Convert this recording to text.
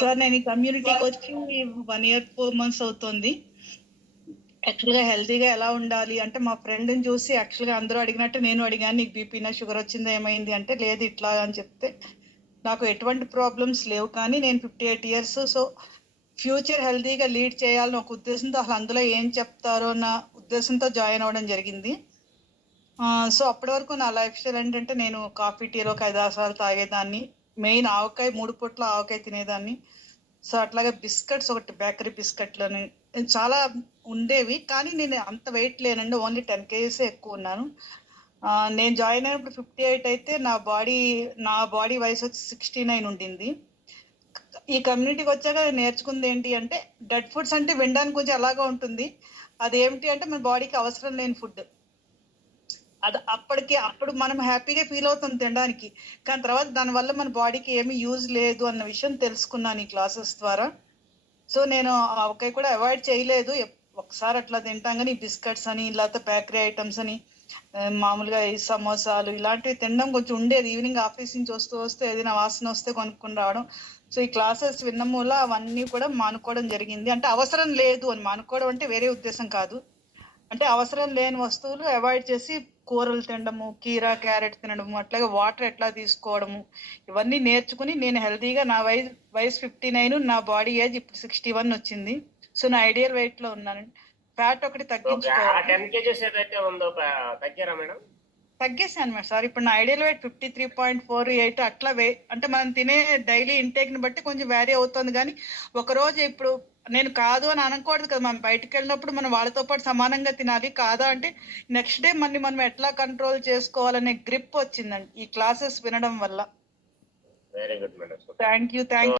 Sir నేను ఈ కమ్యూనిటీకి వచ్చి 1 year 4 months అవుతుంది. యాక్చువల్గా హెల్తీగా ఎలా ఉండాలి అంటే మా ఫ్రెండ్ని చూసి యాక్చువల్గా అందరూ అడిగినట్టు నేను అడిగాను, నీకు బీపీనా షుగర్ వచ్చిందా ఏమైంది అంటే లేదు ఇట్లా అని చెప్తే నాకు ఎటువంటి ప్రాబ్లమ్స్ లేవు, కానీ నేను 58 years, సో ఫ్యూచర్ హెల్తీగా లీడ్ చేయాలని ఒక ఉద్దేశంతో అసలు అందులో ఏం చెప్తారో నా ఉద్దేశంతో జాయిన్ అవ్వడం జరిగింది. సో అప్పటి వరకు నా లైఫ్ స్టైల్ ఏంటంటే నేను కాఫీ టీలో ఒక 5-6 సార్లు తాగేదాన్ని, మెయిన్ ఆవకాయ 3 పూట్ల ఆవకాయ తినేదాన్ని. సో అట్లాగే బిస్కెట్స్, ఒకటి బేకరీ బిస్కెట్లని చాలా ఉండేవి, కానీ నేను అంత వెయిట్ లేనండి, ఓన్లీ 10 kgs ఎక్కువ ఉన్నాను. నేను జాయిన్ అయినప్పుడు 58 అయితే నా బాడీ వయసు వచ్చి 69 ఉండింది. ఈ కమ్యూనిటీకి వచ్చాక నేర్చుకుంది ఏంటి అంటే డెడ్ ఫుడ్స్ అంటే వినడానికి కొంచెం అలాగా ఉంటుంది, అదేమిటి అంటే మన బాడీకి అవసరం లేని ఫుడ్. అది అప్పుడు మనం హ్యాపీగా ఫీల్ అవుతాం తినడానికి, కానీ తర్వాత దానివల్ల మన బాడీకి ఏమీ యూజ్ లేదు అన్న విషయం తెలుసుకున్నాను ఈ క్లాసెస్ ద్వారా. సో నేను ఆవకాయ కూడా అవాయిడ్ చేయలేదు, ఒకసారి అట్లా తింటాం, కానీ బిస్కెట్స్ అని లేకపోతే బేకరీ ఐటమ్స్ అని మామూలుగా ఈ సమోసాలు ఇలాంటివి తినడం కొంచెం ఉండేది. ఈవినింగ్ ఆఫీస్ నుంచి వస్తే ఏదైనా వాసన వస్తే కొనుక్కొని రావడం. సో ఈ క్లాసెస్ విన్న మూల అవన్నీ కూడా మానుకోవడం జరిగింది. అంటే అవసరం లేదు అని మానుకోవడం అంటే వేరే ఉద్దేశం కాదు, అంటే అవసరం లేని వస్తువులు అవాయిడ్ చేసి కూరలు తినడము, కీరా క్యారెట్ తినడము, అట్లాగే వాటర్ ఎట్లా తీసుకోవడము, ఇవన్నీ నేర్చుకుని నేను హెల్తీగా నా వయసు 59, నా బాడీ ఏజ్ ఇప్పుడు 61 వచ్చింది. సో నా ఐడియల్ వెయిట్ లో ఉన్నాను. ఫ్యాట్ ఒకటి తగ్గేసాను మేడం సార్. ఇప్పుడు నా ఐడియల్ వెయిట్ 53.48 అట్లా అంటే మనం తినే డైలీ ఇంటేక్ ని బట్టి కొంచెం వ్యారీ అవుతుంది, కానీ ఒక రోజు ఇప్పుడు నేను కాదు అని అనకూడదు కదా, మనం బయటకు వెళ్ళినప్పుడు మనం వాళ్ళతో పాటు సమానంగా తినాలి, కాదా అంటే నెక్స్ట్ డే మనం ఎట్లా కంట్రోల్ చేసుకోవాలనే గ్రిప్ వచ్చిందండి ఈ క్లాసెస్ వినడం వల్ల. Very good madam. Thank you.